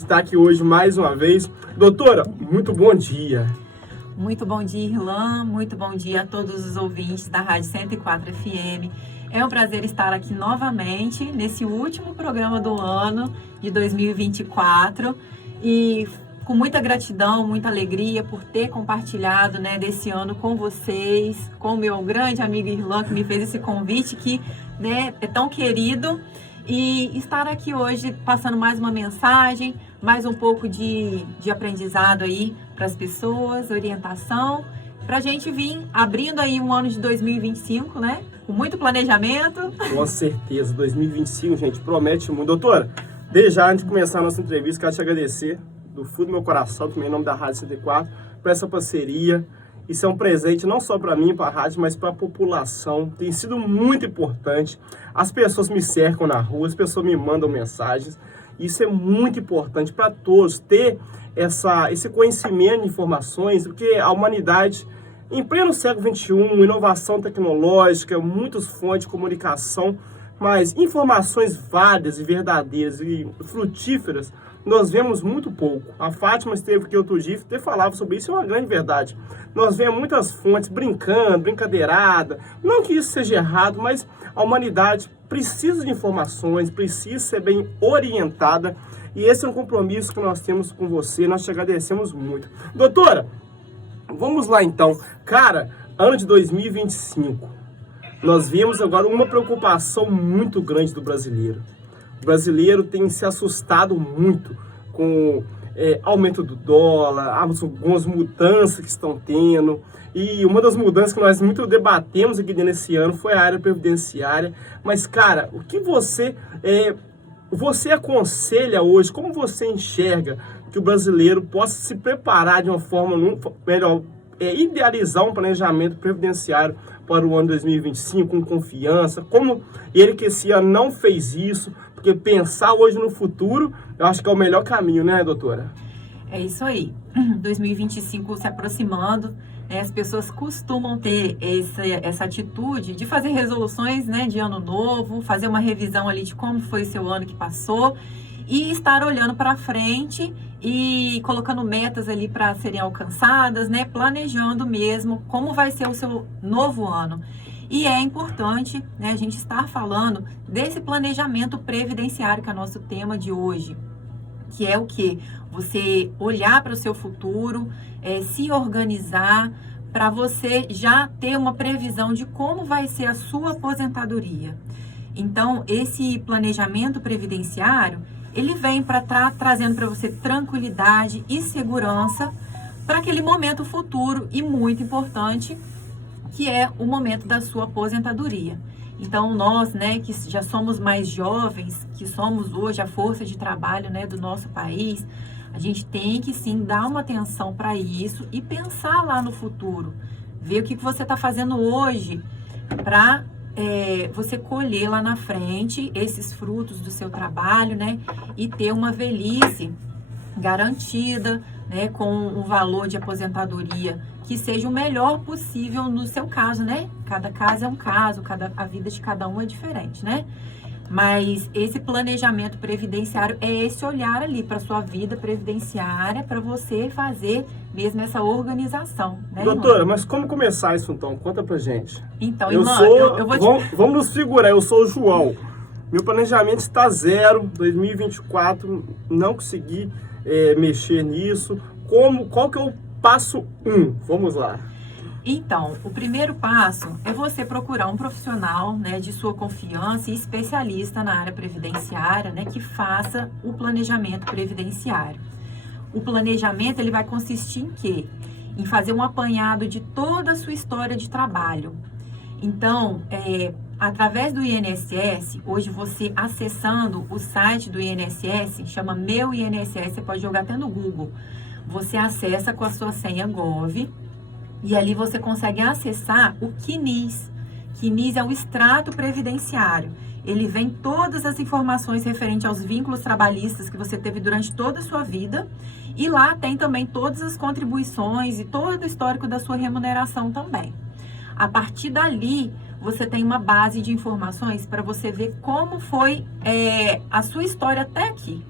Está aqui hoje mais uma vez. Doutora, muito bom dia. Muito bom dia, Irlan. Muito bom dia a todos os ouvintes da Rádio 104 FM. É um prazer estar aqui novamente nesse último programa do ano de 2024 e com muita gratidão, muita alegria por ter compartilhado, desse ano com vocês, com o meu grande amigo Irlan, que me fez esse convite, que é tão querido, e estar aqui hoje passando mais uma mensagem, mais um pouco de aprendizado aí para as pessoas, orientação, para a gente vir abrindo aí um ano de 2025, com muito planejamento. Com certeza, 2025, gente, promete muito. Doutora, desde já, antes de começar a nossa entrevista, quero te agradecer do fundo do meu coração, também em nome da Rádio 104, por essa parceria. Isso é um presente não só para mim, para a rádio, mas para a população. Tem sido muito importante. As pessoas me cercam na rua, as pessoas me mandam mensagens. Isso é muito importante para todos, ter esse conhecimento de informações, porque a humanidade, em pleno século XXI, inovação tecnológica, muitas fontes de comunicação, mas informações válidas e verdadeiras e frutíferas, nós vemos muito pouco. A Fátima esteve aqui outro dia e falava sobre isso, é uma grande verdade. Nós vemos muitas fontes brincando, brincadeirada, não que isso seja errado, mas a humanidade precisa de informações, precisa ser bem orientada, e esse é um compromisso que nós temos com você, nós te agradecemos muito. Doutora, vamos lá então. Cara, ano de 2025, nós vemos agora uma preocupação muito grande do brasileiro. O brasileiro tem se assustado muito com aumento do dólar, algumas mudanças que estão tendo. E uma das mudanças que nós muito debatemos aqui nesse ano foi a área previdenciária. Mas, cara, o que você aconselha hoje, como você enxerga que o brasileiro possa se preparar de uma forma melhor, idealizar um planejamento previdenciário para o ano 2025 com confiança, como ele que esse ano não fez isso, porque pensar hoje no futuro, eu acho que é o melhor caminho, né, doutora? É isso aí. 2025 se aproximando, as pessoas costumam ter essa atitude de fazer resoluções, de ano novo, fazer uma revisão ali de como foi o seu ano que passou e estar olhando para frente e colocando metas ali para serem alcançadas, planejando mesmo como vai ser o seu novo ano. E é importante, a gente estar falando desse planejamento previdenciário, que é o nosso tema de hoje, que é o quê? Você olhar para o seu futuro, se organizar, para você já ter uma previsão de como vai ser a sua aposentadoria. Então, esse planejamento previdenciário, ele vem para trazendo para você tranquilidade e segurança para aquele momento futuro e muito importante, que é o momento da sua aposentadoria. Então, nós, que já somos mais jovens, que somos hoje a força de trabalho, do nosso país, a gente tem que, sim, dar uma atenção para isso e pensar lá no futuro. Ver o que você está fazendo hoje para você colher lá na frente esses frutos do seu trabalho, e ter uma velhice garantida, com um valor de aposentadoria que seja o melhor possível no seu caso, Cada caso é um caso, a vida de cada um é diferente, Mas esse planejamento previdenciário é esse olhar ali para sua vida previdenciária, para você fazer mesmo essa organização, Doutora, irmão? mas como começar isso então? Conta pra gente. Então, eu irmã, sou, eu vou vamos nos figurar, eu sou o João. Meu planejamento está zero, 2024, não consegui mexer nisso. Qual que é o passo 1? Vamos lá. Então, o primeiro passo é você procurar um profissional, de sua confiança e especialista na área previdenciária, que faça o planejamento previdenciário. O planejamento, ele vai consistir em quê? Em fazer um apanhado de toda a sua história de trabalho. Então, através do INSS, hoje você acessando o site do INSS, chama Meu INSS, você pode jogar até no Google. Você acessa com a sua senha Gov e ali você consegue acessar o CNIS. CNIS é o extrato previdenciário. Ele vem todas as informações referentes aos vínculos trabalhistas que você teve durante toda a sua vida. E lá tem também todas as contribuições e todo o histórico da sua remuneração também. A partir dali, você tem uma base de informações para você ver como foi a sua história até aqui,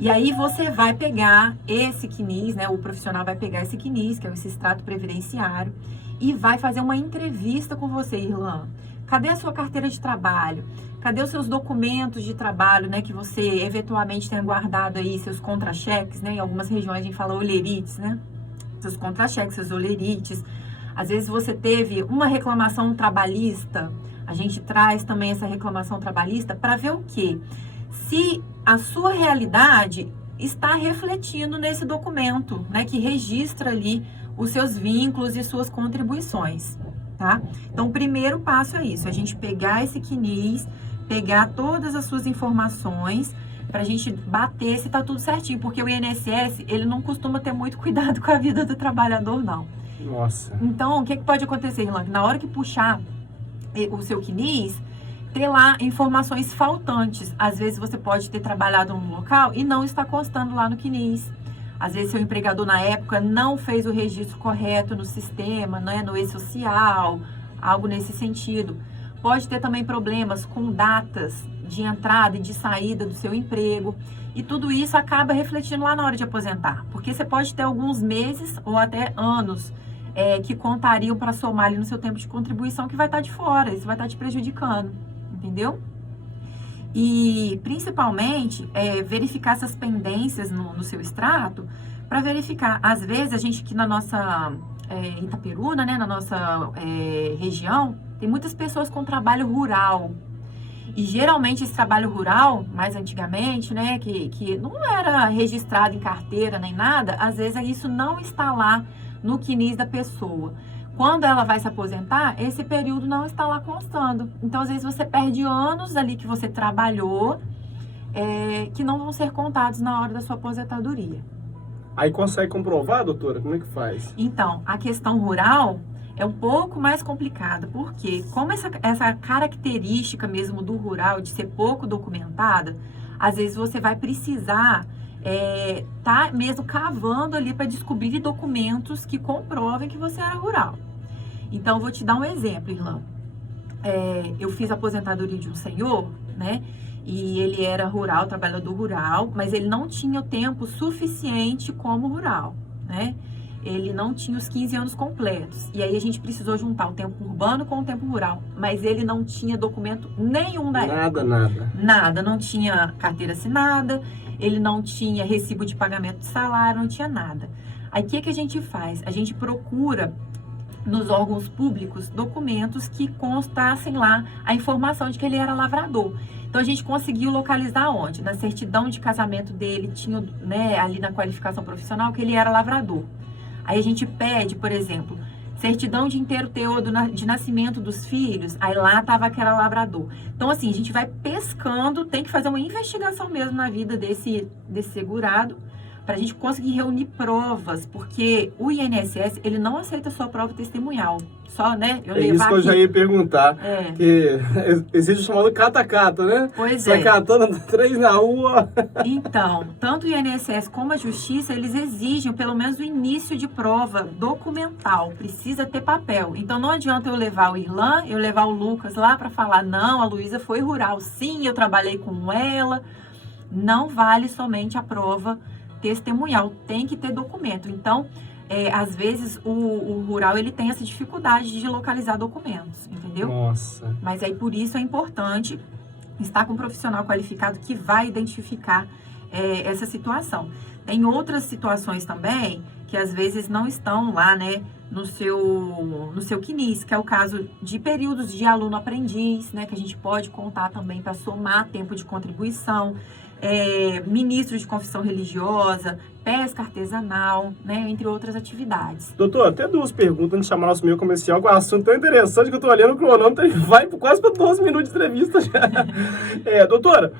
E aí você vai pegar esse CNIS, né? O profissional vai pegar esse CNIS, que é esse extrato previdenciário, e vai fazer uma entrevista com você, Irlan. Cadê a sua carteira de trabalho? Cadê os seus documentos de trabalho, né? Que você eventualmente tenha guardado aí, seus contra-cheques, né? Em algumas regiões a gente fala olerites, né? Seus contra-cheques, seus olerites. Às vezes você teve uma reclamação trabalhista. A gente traz também essa reclamação trabalhista para ver o quê? Se a sua realidade está refletindo nesse documento, né, que registra ali os seus vínculos e suas contribuições, tá? Então, o primeiro passo é isso, a gente pegar esse CNIS, pegar todas as suas informações, para a gente bater se tá tudo certinho, porque o INSS, ele não costuma ter muito cuidado com a vida do trabalhador, não. Nossa. Então, o que pode acontecer, Irlan? Na hora que puxar o seu CNIS, ter lá informações faltantes. Às vezes você pode ter trabalhado num local e não está constando lá no CNIS. Às vezes seu empregador na época não fez o registro correto no sistema, né, no e-social, algo nesse sentido. Pode ter também problemas com datas de entrada e de saída do seu emprego. E tudo isso acaba refletindo lá na hora de aposentar. Porque você pode ter alguns meses ou até anos que contariam para somar ali no seu tempo de contribuição que vai estar de fora. Isso vai estar te prejudicando. Entendeu? E, principalmente, verificar essas pendências no seu extrato, para verificar, às vezes, a gente aqui na nossa Itaperuna, né, na nossa região, tem muitas pessoas com trabalho rural. E, geralmente, esse trabalho rural, mais antigamente, né, que não era registrado em carteira nem nada, às vezes isso não está lá no CNIS da pessoa. Quando ela vai se aposentar, esse período não está lá constando. Então, às vezes, você perde anos ali que você trabalhou, que não vão ser contados na hora da sua aposentadoria. Aí consegue comprovar, doutora? Como é que faz? Então, a questão rural é um pouco mais complicada, porque como essa característica mesmo do rural de ser pouco documentada, às vezes você vai precisar tá mesmo cavando ali para descobrir documentos que comprovem que você era rural. Então, eu vou te dar um exemplo, Irlan. Eu fiz a aposentadoria de um senhor, né? E ele era rural, trabalhador rural, mas ele não tinha o tempo suficiente como rural, né? Ele não tinha os 15 anos completos. E aí a gente precisou juntar o tempo urbano com o tempo rural. Mas ele não tinha documento nenhum da época. Nada, não tinha carteira assinada, ele não tinha recibo de pagamento de salário, não tinha nada. Aí o que a gente faz? A gente procura nos órgãos públicos documentos que constassem lá a informação de que ele era lavrador. Então a gente conseguiu localizar onde? Na certidão de casamento dele, tinha, né, ali na qualificação profissional que ele era lavrador. Aí a gente pede, por exemplo, certidão de inteiro teor de nascimento dos filhos, aí lá estava que era lavrador. Então, assim, a gente vai pescando, tem que fazer uma investigação mesmo na vida desse segurado, para a gente conseguir reunir provas, porque o INSS, ele não aceita só prova testemunhal. Só, né? Isso que eu já ia perguntar. Que existe o chamado cata-cata, né? Pois Sai catando 3 na rua. Então, tanto o INSS como a Justiça, eles exigem pelo menos o início de prova documental. Precisa ter papel. Então, não adianta eu levar o Irlan, eu levar o Lucas lá para falar, não, a Luísa foi rural. Sim, eu trabalhei com ela. Não vale somente a prova testemunhal. Tem que ter documento. Então, às vezes o rural ele tem essa dificuldade de localizar documentos, entendeu? Nossa. Mas aí por isso é importante estar com um profissional qualificado que vai identificar essa situação. Tem outras situações também que às vezes não estão lá, né, no seu CNIS, que é o caso de períodos de aluno aprendiz, né, que a gente pode contar também para somar tempo de contribuição. Ministro de confissão religiosa, pesca artesanal, né, entre outras atividades. Doutor, até 2 perguntas antes de chamar nosso meio comercial, com um assunto tão interessante que eu tô olhando o cronômetro e vai quase para 12 minutos de entrevista já. Doutora,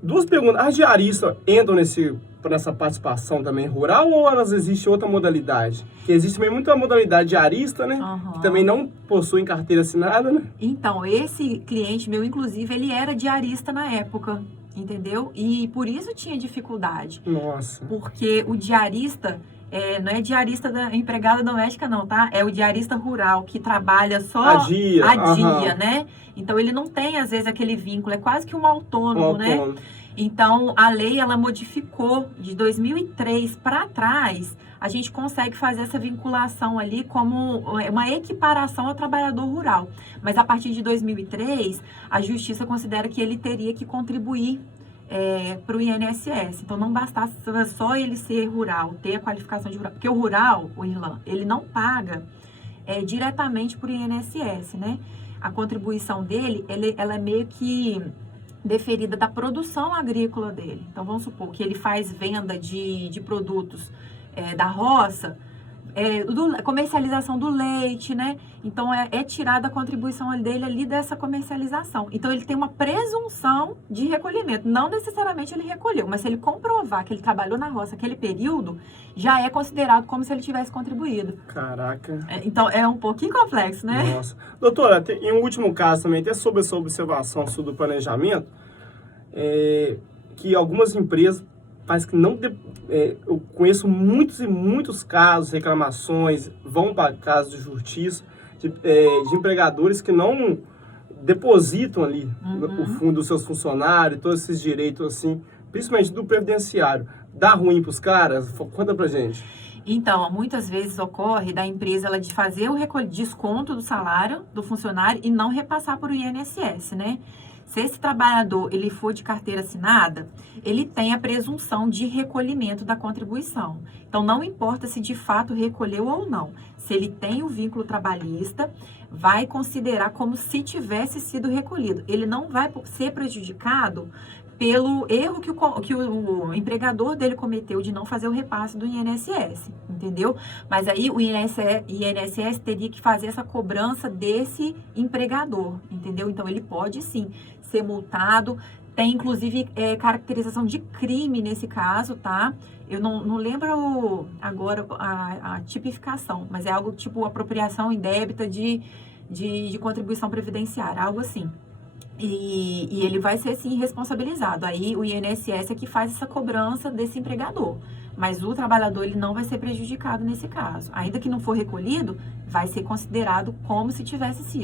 2 perguntas. As diaristas entram nessa participação também rural ou elas existem outra modalidade? Porque existe também muita modalidade diarista, né? Uhum. Que também não possuem carteira assinada, né? Então, esse cliente meu, inclusive, ele era diarista na época. Entendeu? E por isso tinha dificuldade. Nossa. Porque o diarista, não é diarista da empregada doméstica não, tá? É o diarista rural, que trabalha só a dia, né? Então ele não tem, às vezes, aquele vínculo, é quase que um autônomo, né? Então, a lei, ela modificou de 2003 para trás, a gente consegue fazer essa vinculação ali como uma equiparação ao trabalhador rural. Mas a partir de 2003, a Justiça considera que ele teria que contribuir para o INSS. Então, não bastasse só ele ser rural, ter a qualificação de rural. Porque o rural, o Irlan, ele não paga diretamente para o INSS, né? A contribuição dele, ela é meio que deferida da produção agrícola dele. Então, vamos supor que ele faz venda de produtos da roça, comercialização do leite, né? Então, é tirada a contribuição dele ali dessa comercialização. Então, ele tem uma presunção de recolhimento. Não necessariamente ele recolheu, mas se ele comprovar que ele trabalhou na roça aquele período, já é considerado como se ele tivesse contribuído. Caraca. Então, é um pouquinho complexo, né? Nossa. Doutora, em um último caso também, até sobre essa observação do planejamento, que algumas empresas, parece que não... eu conheço muitos e muitos casos, reclamações, vão para casos de justiça, de empregadores que não depositam ali o fundo dos seus funcionários, todos esses direitos, assim, principalmente do previdenciário. Dá ruim para os caras? Conta pra gente. Então, muitas vezes ocorre da empresa ela de fazer o desconto do salário do funcionário e não repassar para o INSS, né? Se esse trabalhador ele for de carteira assinada, ele tem a presunção de recolhimento da contribuição. Então, não importa se de fato recolheu ou não. Se ele tem o vínculo trabalhista, vai considerar como se tivesse sido recolhido. Ele não vai ser prejudicado pelo erro que o empregador dele cometeu de não fazer o repasse do INSS, entendeu? Mas aí o INSS teria que fazer essa cobrança desse empregador, entendeu? Então, ele pode sim ser multado, tem inclusive caracterização de crime nesse caso, tá? Eu não lembro agora a tipificação, mas é algo tipo apropriação indébita de contribuição previdenciária, algo assim. E ele vai ser, sim, responsabilizado. Aí o INSS é que faz essa cobrança desse empregador. Mas o trabalhador ele não vai ser prejudicado nesse caso. Ainda que não for recolhido, vai ser considerado como se tivesse sido.